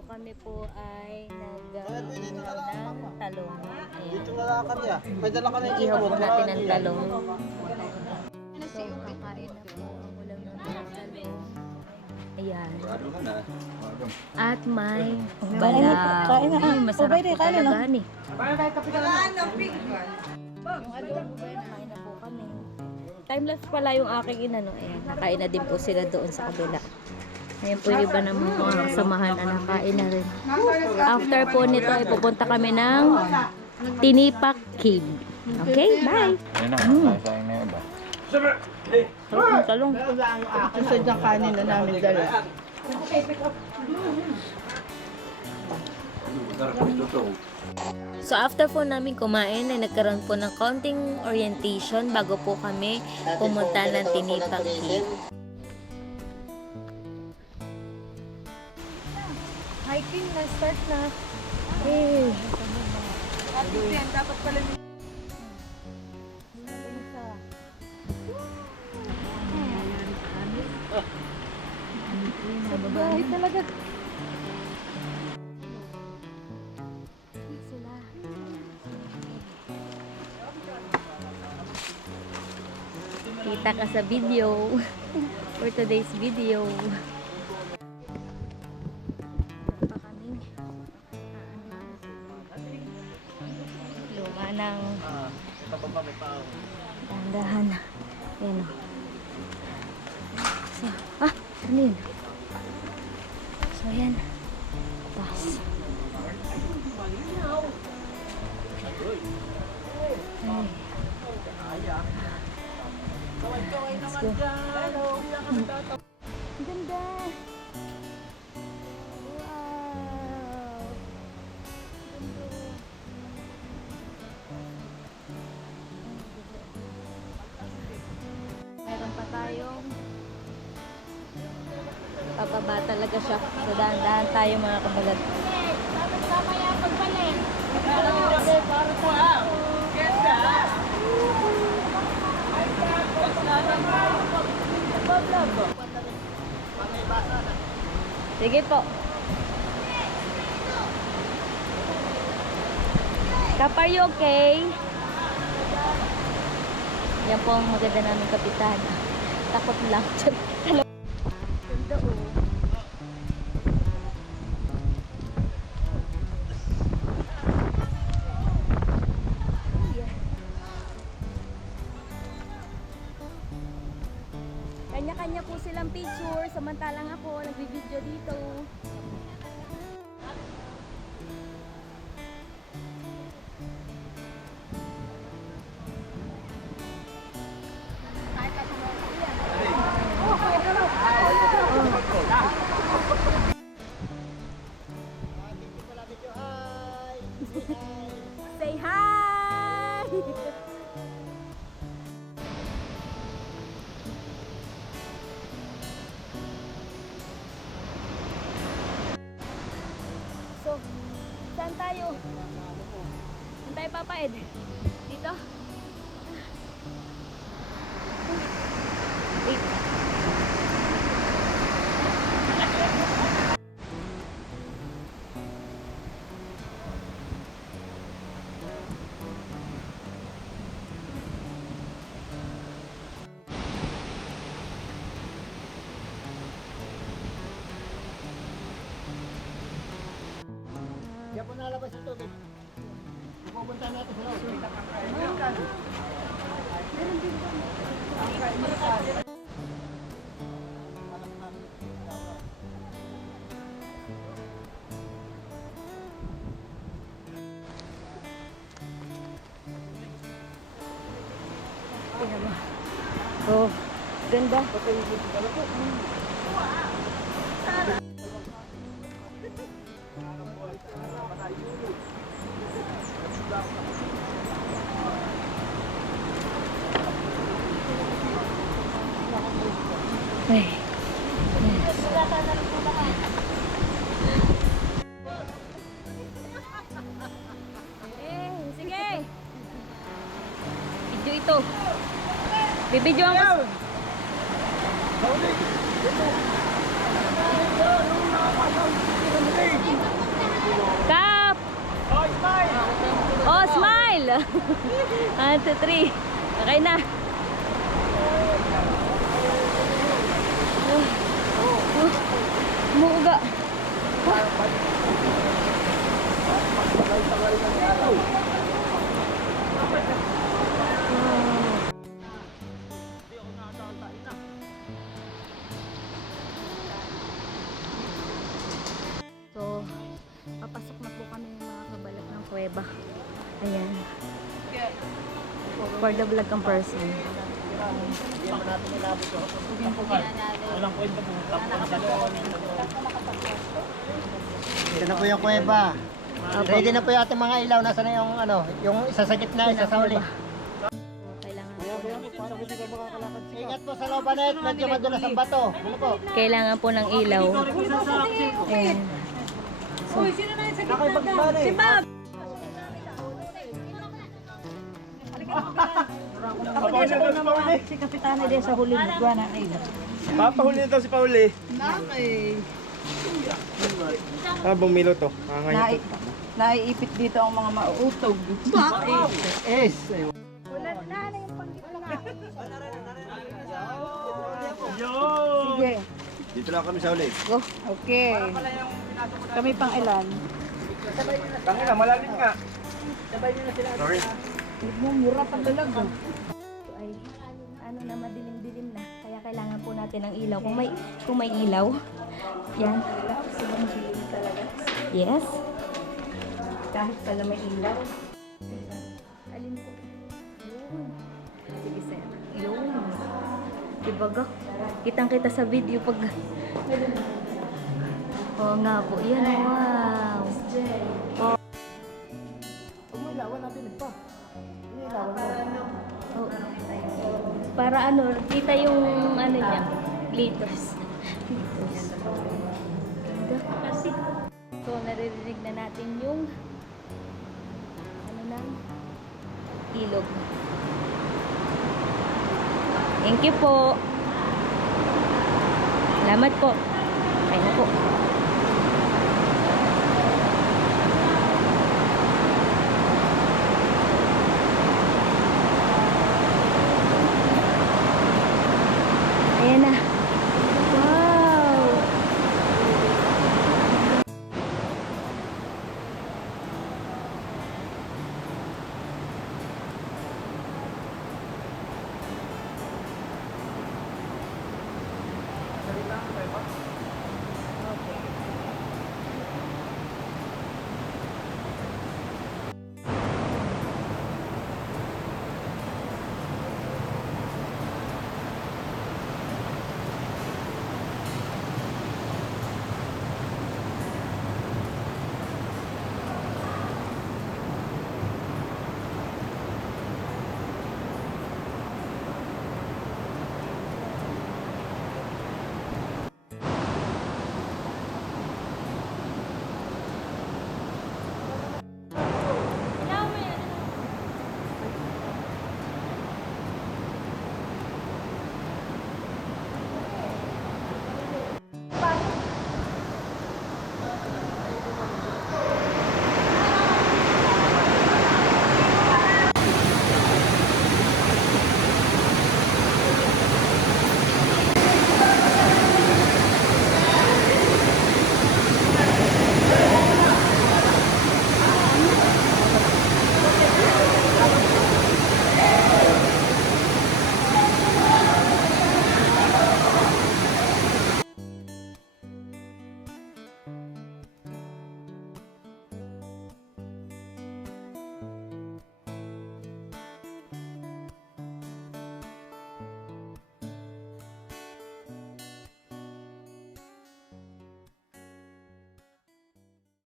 So kami po ay nag-ihaw ng talong. Ayan. Dito na lang kami ah. May dala kami Ihaw po natin ng talong. So kakain na po ang ulam ng talong. Ayan. At may balaw. Kain na. Ay, masarap Pwede, po kain na. talaga ni. Kain Kain na po kami. Timelapse pala yung aking inano. Ayan, nakain na din po sila doon sa kabila. Ayan po yung iba ng mga kasamahan na nakain na rin. After po nito ay pupunta kami ng Tinipak Cave. Okay, bye! Ayun na, sayang na iba. Talong. Isa diyang kanin na namin dala. So after po namin kumain ay nagkaroon po ng konting orientation bago po kami pumunta ng Tinipak Cave. Hiking na, start na. Eh. Dapat pala Bahay talaga. Sila. Kita ka sa video. For today's video. Pa kami. Luma ng dahan. Yan o. So, ano yun? So, ayan. Taas. Ay. Let's go. Ang ganda. Wow. Meron pa tayong pababa talaga siya. So, dahan-dahan tayo mga kabalat. Sige po. Kap, are you okay? Yan po ang maganda namin kapitan. Takot lang. Ganda oh. Kanya-kanya po silang picture, samantalang ako nagbibideo dito. Say hi! So, saan tayo? Saan tayo papaed? Dito? Wait. Diyan po nalabas ito. Pupunta natin sa loob. Tingnan mo. Oh, ganda. Ay. Sige. Video ito. Bibidyoan ko. Ito. lang. 1, 2, 3. Okay na. Muuga. So, papasok na po kami ng mga kabalat ng kuweba. Ayan. For the vlog ang person. Ito na po yung kuweba. Ready na po yung ating mga ilaw. Nasa na yung ano, yung isa sa gitna, isa sa uli. Kailangan Ingat po sa lobanet, medyo madulas ang bato. Ano po? Kailangan po ng ilaw. Ayan. Si Bob! Si Kapitana din sa huli nagwa na nila. Papahuli na daw si Pauli. Nakay. Bumilo to. Ngayon to. Naiipit dito ang mga mauutog. Bakit? Yes. Sige. Dito lang kami sa uli. Okay. Kami pang ilan? Tangina, malalim nga. Sorry. Mura pa talaga. Ito ay ano na madilim-dilim na. Kaya kailangan po natin ng ilaw. Kung may ilaw. Yan. Yes. Kahit pala may ilaw. Alin po? Yun. Sige, sir. Yun. Dibaga. Kitang-kita sa video pag... Oo nga po. Yan. Wow. Ilawan natin pa. Ilawan mo. Oh. Para ano, kita yung ano niya. Glitters. Glitters. Ganda. So, naririnig na natin yung ano na? Ilog. Thank you po. Salamat po.